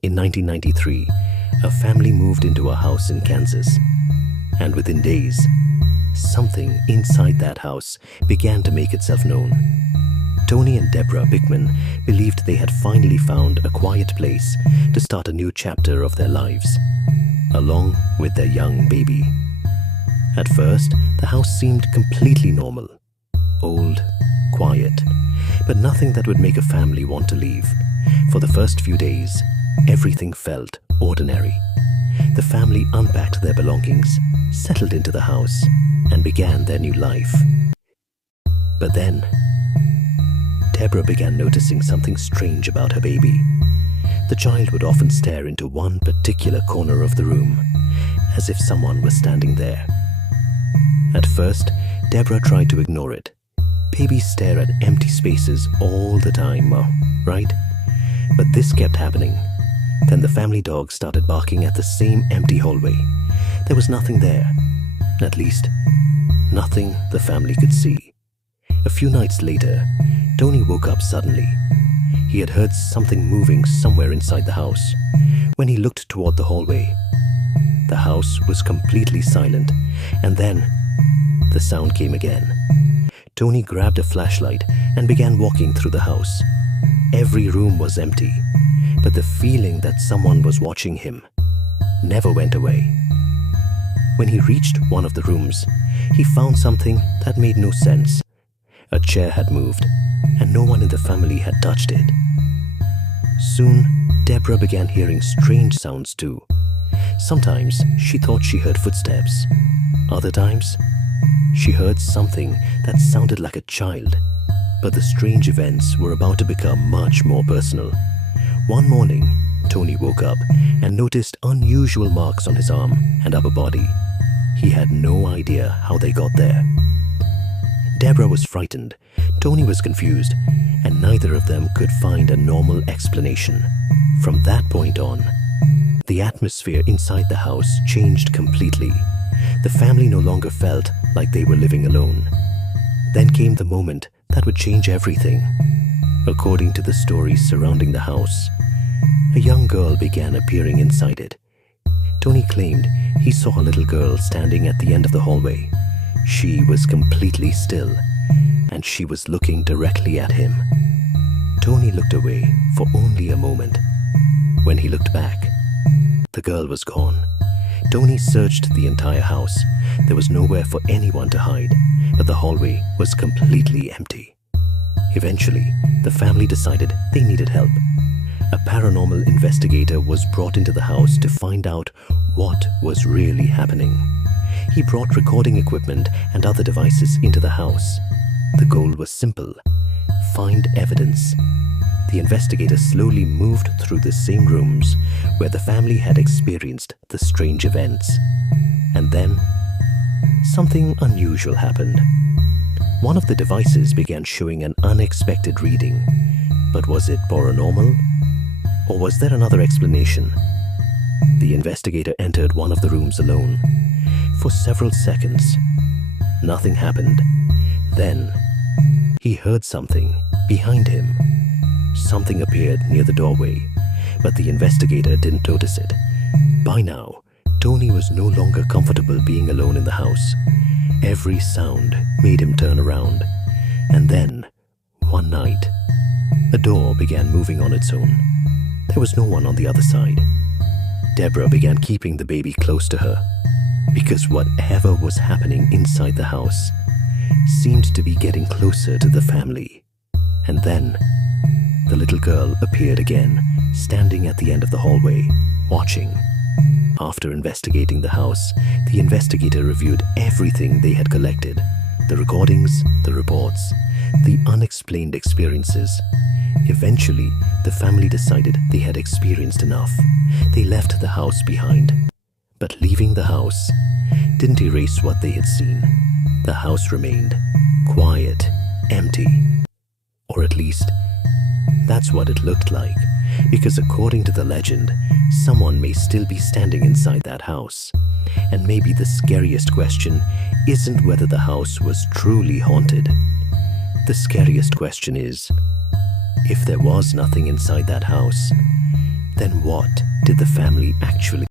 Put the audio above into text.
In 1993, a family moved into a house in Kansas. And within days, something inside that house began to make itself known. Tony and Deborah Pickman believed they had finally found a quiet place to start a new chapter of their lives, along with their young baby. At first, the house seemed completely normal, old, quiet, but nothing that would make a family want to leave. For the first few days, everything felt ordinary. The family unpacked their belongings, settled into the house, and began their new life. But then, Deborah began noticing something strange about her baby. The child would often stare into one particular corner of the room, as if someone was standing there. At first, Deborah tried to ignore it. Babies stare at empty spaces all the time, right? But this kept happening. Then the family dog started barking at the same empty hallway. There was nothing there. At least, nothing the family could see. A few nights later, Tony woke up suddenly. He had heard something moving somewhere inside the house. When he looked toward the hallway, the house was completely silent, and then the sound came again. Tony grabbed a flashlight and began walking through the house. Every room was empty, but the feeling that someone was watching him never went away. When he reached one of the rooms, he found something that made no sense. A chair had moved, and no one in the family had touched it. Soon, Deborah began hearing strange sounds too. Sometimes she thought she heard footsteps. Other times, she heard something that sounded like a child. But the strange events were about to become much more personal. One morning, Tony woke up and noticed unusual marks on his arm and upper body. He had no idea how they got there. Deborah was frightened, Tony was confused, and neither of them could find a normal explanation. From that point on, the atmosphere inside the house changed completely. The family no longer felt like they were living alone. Then came the moment that would change everything. According to the stories surrounding the house, a young girl began appearing inside it. Tony claimed he saw a little girl standing at the end of the hallway. She was completely still, and she was looking directly at him. Tony looked away for only a moment. When he looked back, the girl was gone. Tony searched the entire house. There was nowhere for anyone to hide, but the hallway was completely empty. Eventually, the family decided they needed help. A paranormal investigator was brought into the house to find out what was really happening. He brought recording equipment and other devices into the house. The goal was simple: find evidence. The investigator slowly moved through the same rooms where the family had experienced the strange events. And then, something unusual happened. One of the devices began showing an unexpected reading. But was it paranormal? Or was there another explanation? The investigator entered one of the rooms alone. For several seconds, nothing happened. Then, he heard something behind him. Something appeared near the doorway, but the investigator didn't notice it. By now, Tony was no longer comfortable being alone in the house. Every sound made him turn around. And then, one night, a door began moving on its own. There was no one on the other side. Deborah began keeping the baby close to her, because whatever was happening inside the house seemed to be getting closer to the family. And then, the little girl appeared again, standing at the end of the hallway, watching. After investigating the house, the investigator reviewed everything they had collected: the recordings, the reports, the unexplained experiences. Eventually, the family decided they had experienced enough. They left the house behind. But leaving the house didn't erase what they had seen. The house remained quiet, empty. Or at least, that's what it looked like, because according to the legend, someone may still be standing inside that house. And maybe the scariest question isn't whether the house was truly haunted. The scariest question is, if there was nothing inside that house, Then what did the family actually